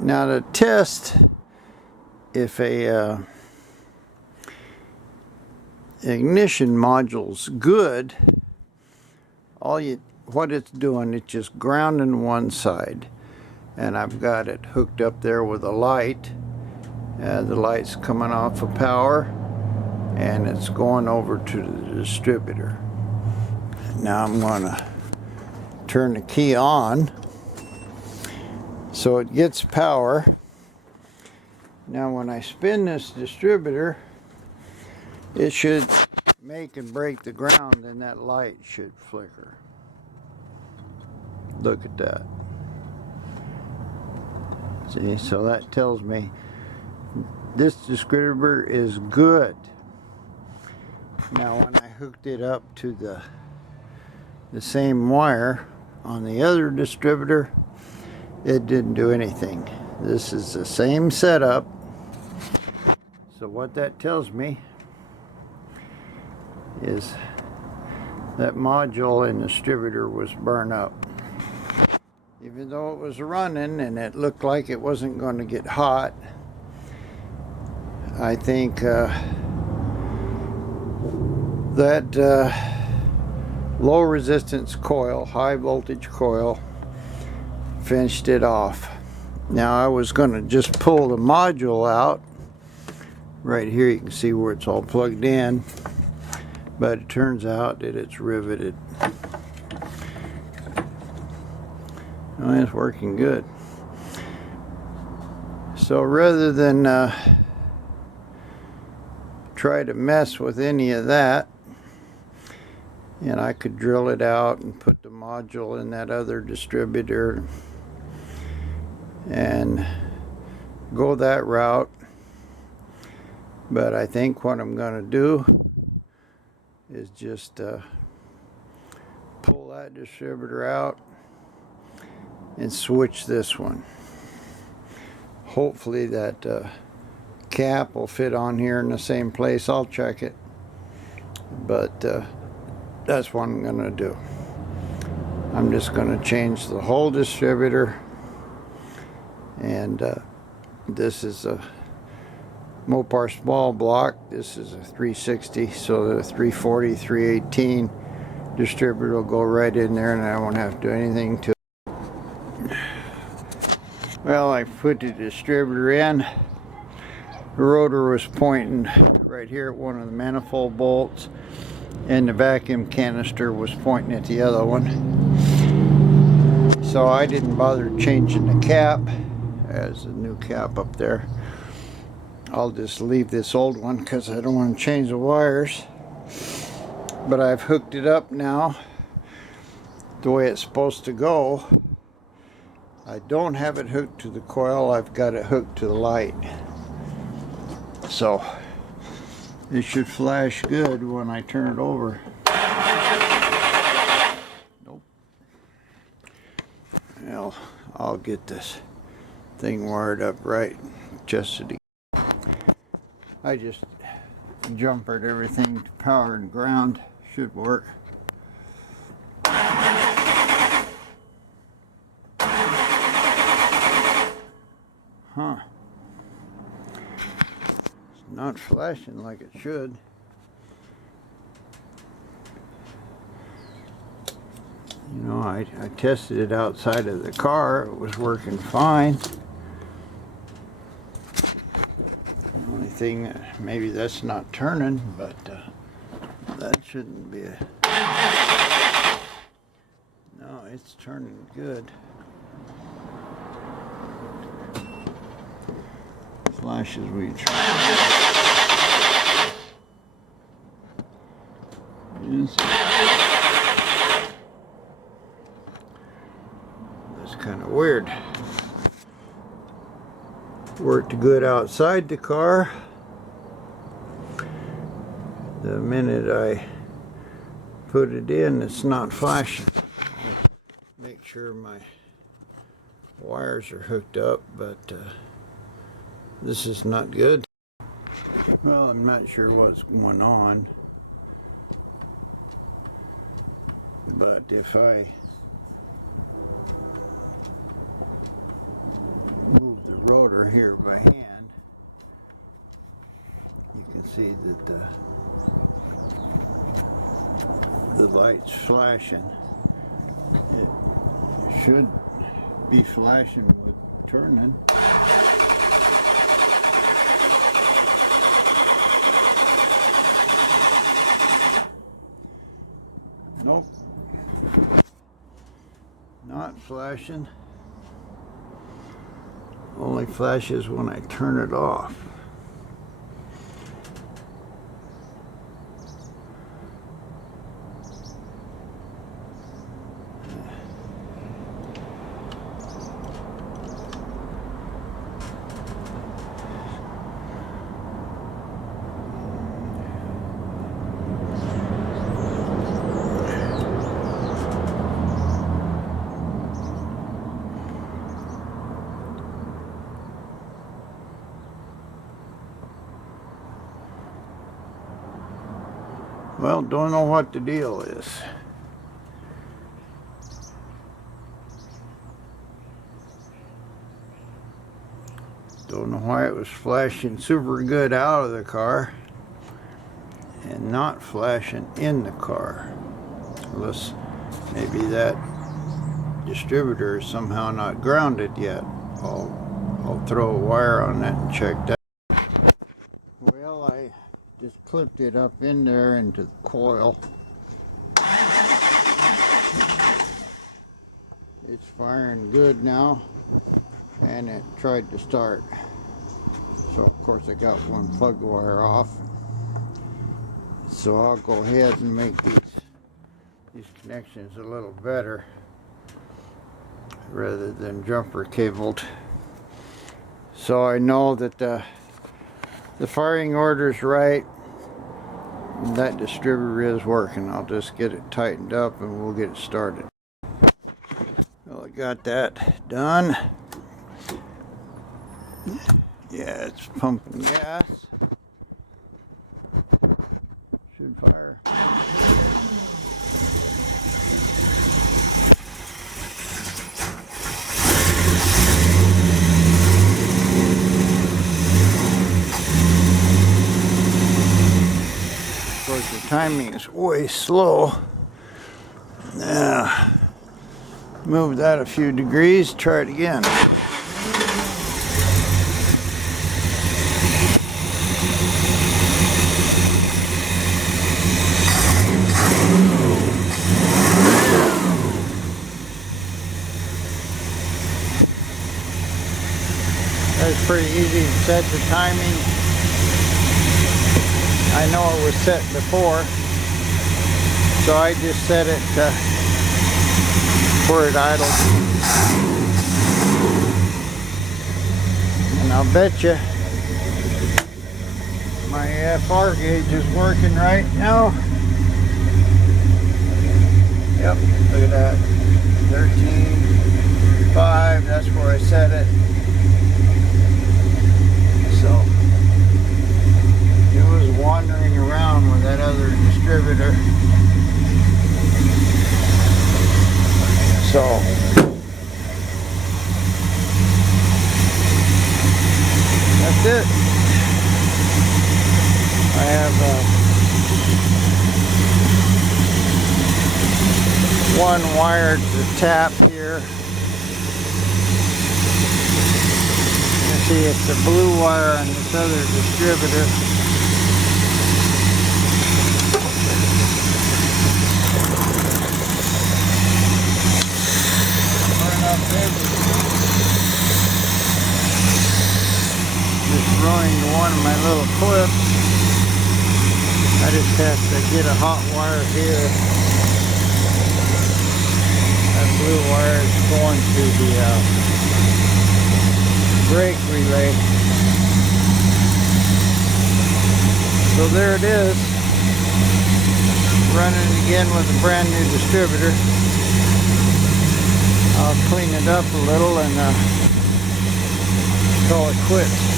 Now to test if a ignition module's good, what it's doing, it's just grounding one side, and I've got it hooked up there with a light. The light's coming off of power, and it's going over to the distributor. Now I'm going to turn the key on so it gets power. Now when I spin this distributor, it should make and break the ground, and that light should flicker. Look at that. See, so that tells me this distributor is good. Now when I hooked it up to the same wire on the other distributor, it didn't do anything. This is the same setup. So what that tells me is that module in the distributor was burned up. Even though it was running and it looked like it wasn't going to get hot, I think that low resistance coil, high voltage coil, finished it off. Now I was going to just pull the module out. Right here you can see where it's all plugged in, but it turns out that it's riveted. Well, it's working good. So rather than try to mess with any of that, and I could drill it out and put the module in that other distributor and go that route. But I think what I'm going to do is just pull that distributor out and switch this one. Hopefully that cap will fit on here in the same place. I'll check it, but that's what I'm going to do. I'm just going to change the whole distributor, and this is a Mopar small block. This is a 360, so the 340, 318 distributor will go right in there, and I won't have to do anything to it. Well, I put the distributor in. The rotor was pointing right here at one of the manifold bolts, and the vacuum canister was pointing at the other one. So I didn't bother changing the cap. There's a new cap up there. I'll just leave this old one because I don't want to change the wires. But I've hooked it up now the way it's supposed to go. I don't have it hooked to the coil, I've got it hooked to the light. So it should flash good when I turn it over. Nope. Well, I'll get this thing wired up right just to I just jumpered everything to power and ground. Should work. Huh. It's not flashing like it should. You know, I tested it outside of the car. It was working fine. Maybe that's not turning, but that shouldn't be a... No, it's turning good. Flash as we try. That's kind of weird. Worked good outside the car. The minute I put it in, it's not flashing. Make sure my wires are hooked up, but this is not good. Well, I'm not sure what's going on, but if I move the rotor here by hand, you can see that the light's flashing. It should be flashing with turning. Nope, not flashing. Only flashes when I turn it off. Well, don't know what the deal is. Don't know why it was flashing super good out of the car and not flashing in the car. Unless maybe that distributor is somehow not grounded yet. I'll throw a wire on that and check that. Well, I just clipped it up in there into the coil. It's firing good now, and it tried to start. So of course I got one plug wire off. So I'll go ahead and make these connections a little better rather than jumper cabled. So I know that the firing order's right. That distributor is working. I'll just get it tightened up and we'll get it started. Well, I got that done. Yeah, it's pumping gas. Should fire. Of course, the timing is way slow. Now, move that a few degrees, try it again. That's pretty easy to set the timing. I know it was set before, so I just set it where it idles. And I'll bet you my FR gauge is working right now. Yep, look at that. 13.5, that's where I set it. So it was wandering around with that other distributor. So that's it. I have one wire to tap here. You see it's the blue wire on this other distributor. Running to one of my little clips. I just have to get a hot wire here. That blue wire is going to the brake relay. So there it is. Running again with a brand new distributor. I'll clean it up a little and call it quits.